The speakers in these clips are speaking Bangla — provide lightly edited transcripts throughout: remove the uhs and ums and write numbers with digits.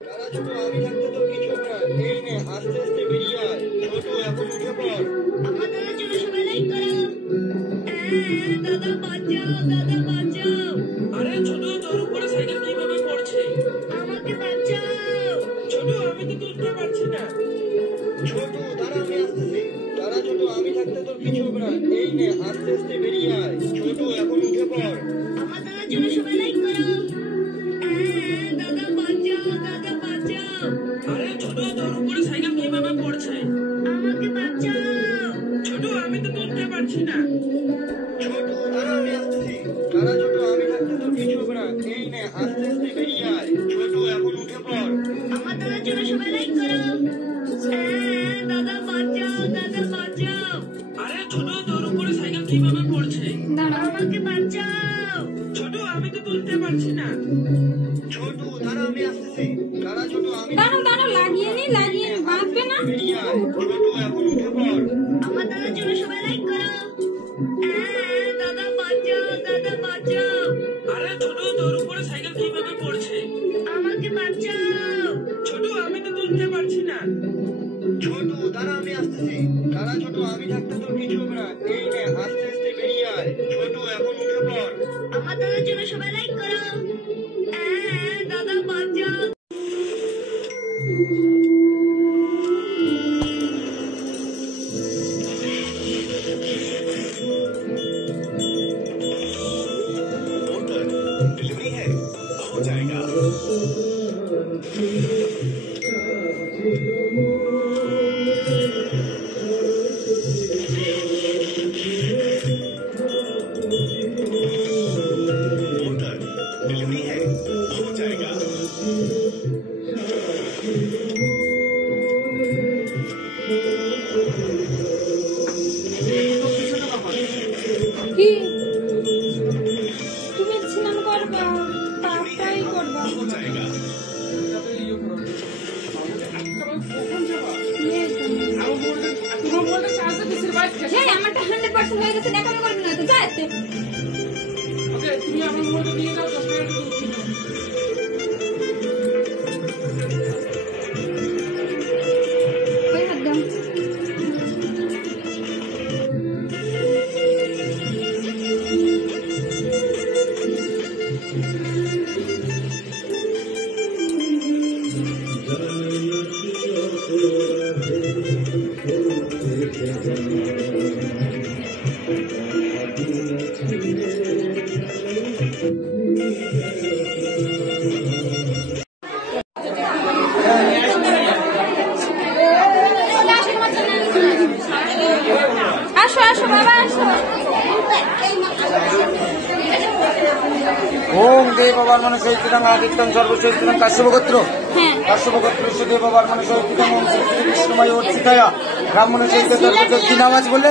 ছোট আমি থাকতে তোর কিছু হবে না। এই নে আস্তে আস্তে বেরিয়ে আয়। ছোট এখন উঠে পড়। আমার দাদার জন্য সবাই লাইক করো। দাদা বাঁচাও, দাদা বাঁচাও। আরে ছোট, তোর উপরে সাইকেল কিভাবে পড়ছে? আমাকে বাঁচাও। ছোট, আমি তো তুলতে পারছি না। ছোট দাঁড়া, আমি আসতেছি। দাঁড়া ছোট, আমি থাকতে তোর কিছু হবে না। এই নে আস্তে আস্তে বেরিয়ে আয়। ছোট এখন উঠে পড়। আমার দাদার জন্য সবাই লাইক করো। দাদা বাঁচাও, দাদা বাঁচাও। আরে ছোট, তোর উপরে সাইকেল কিভাবে পড়ছে? আমাকে বাঁচাও। ছোট, আমি তো তুলতে পারছি না। ছোট দাঁড়া, আমি আসতেছি। দাঁড়া ছোট, আমি থাকতে তোর কিছু হবে না। এই নে আস্তে আস্তে বেরিয়ে আয়। ছোট এখন উঠে পড়। আমার দাদার জন্য সবাই লাইক করো। দাদা বাঁচাও, দাদা বাঁচাও। আরে ছোট, তোর উপরে সাইকেল কিভাবে পড়ছে? আমাকে বাঁচাও। ছোট, আমি তো তুলতে পারছি না। ছোট দাঁড়া, আমি আসতেছি। দাঁড়া ছোট, আমি দাঁড়াও লাগিয়ে নি বাঁধবে না। বেরিয়ে আয়। ছোট এখন উঠে পড়। আমার দাদার জন্য সবাই লাইক করো। দাদা বাঁচাও, দাদা বাঁচাও। আরে ছোট, তোর উপরে সাইকেল কিভাবে পড়ছে? আমাকে বাঁচাও। ছোট, আমি তো তুলতে পারছি না। ছোট দাঁড়া, আমি আসতেছি। দাঁড়া ছোট, আমি থাকতে তোর কিছু হবে না। এই নে আস্তে আস্তে বেরিয়ে আয়। ছোট এখন উঠে পড়। আমার দাদার জন্য সবাই লাইক করো। দাদা বাঁচাও। डिलीवरी है, हो जाएगा। डिलीवरी है, हो जाएगा। কি তুমি স্নান করবা, তাড়াতাড়ি করবা। हो जाएगा। আমারটা 100% হয়ে গেছে, দেখানো করবি না তো যা এতে। তুমি আমার মোবাইলটা নিয়ে যাও, 10 টাকা ওই হাত দাও। আসো আসো বাবা আসো। ওম দেব বাবার মানে সহিতং আদিত্যং সর্বশৈতং কাশ্যপগোত্র কাশ্যপগোত্র দেব বাবার মানে সহিতং ওম শ্রী বিষ্ণুময় অর্চিতায়া ব্রাহ্মণ সহিত কি নাম আছে বললে?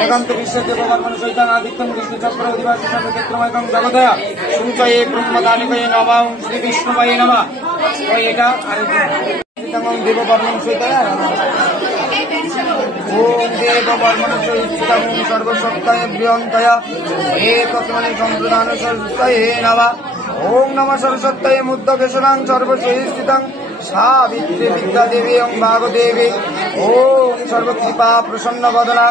মেঘান্ত বিশ্ব দেব বাবার মানে সহিতং আদিত্যং বিষ্ণু চক্র অধিবাসী সর্বক্ষেত্রময়ং জগদয়া সূচয়ে ব্রহ্মদানিকয়ে নমঃ ওম শ্রী বিষ্ণুময় নমঃ। ওই এটা আর দেব বর্মণ সহিতয়া ওম দেব বর্মণ সহিতং সর্বশক্তায় বৃহন্তয়া একত্মনে সম্প্রদান সরস্বতয়ে নমঃ। ওম নমঃ সরস্বত্যয়ে মুদ্দকেশনাং সর্বশেষিতং সাবিত্রী বিদ্যা দেবী ওং ভাগদেবী ওম সর্বকৃপা প্রসন্ন বদনা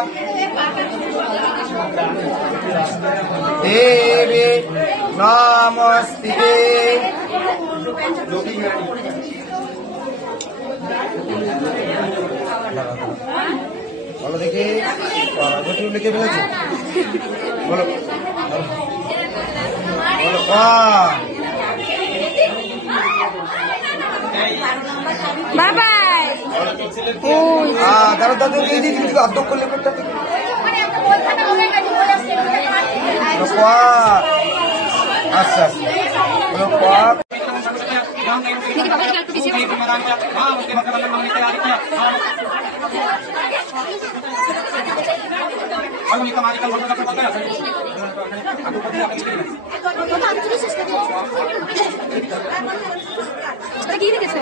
দেবী নমস্তে। বলো দেখি লিখে ফেলেছি, বলো বলো। বাবাই দাঁড়া দাদা দিয়ে দিই কিন্তু আদ্য করলে পেটটা আচ্ছা কি লিখেছে?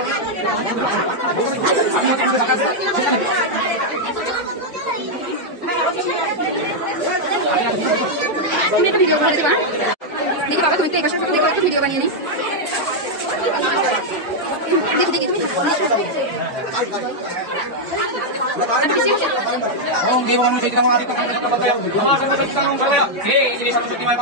তুমি একটা ভিডিও করে দিবা। দেখি বাবা তুমি তো 21 ভিডিও বানিয়ে নিই। ओम देवानुचैतन्यमादित्यं सर्वशक्तिमय हे श्री सरस्वती माय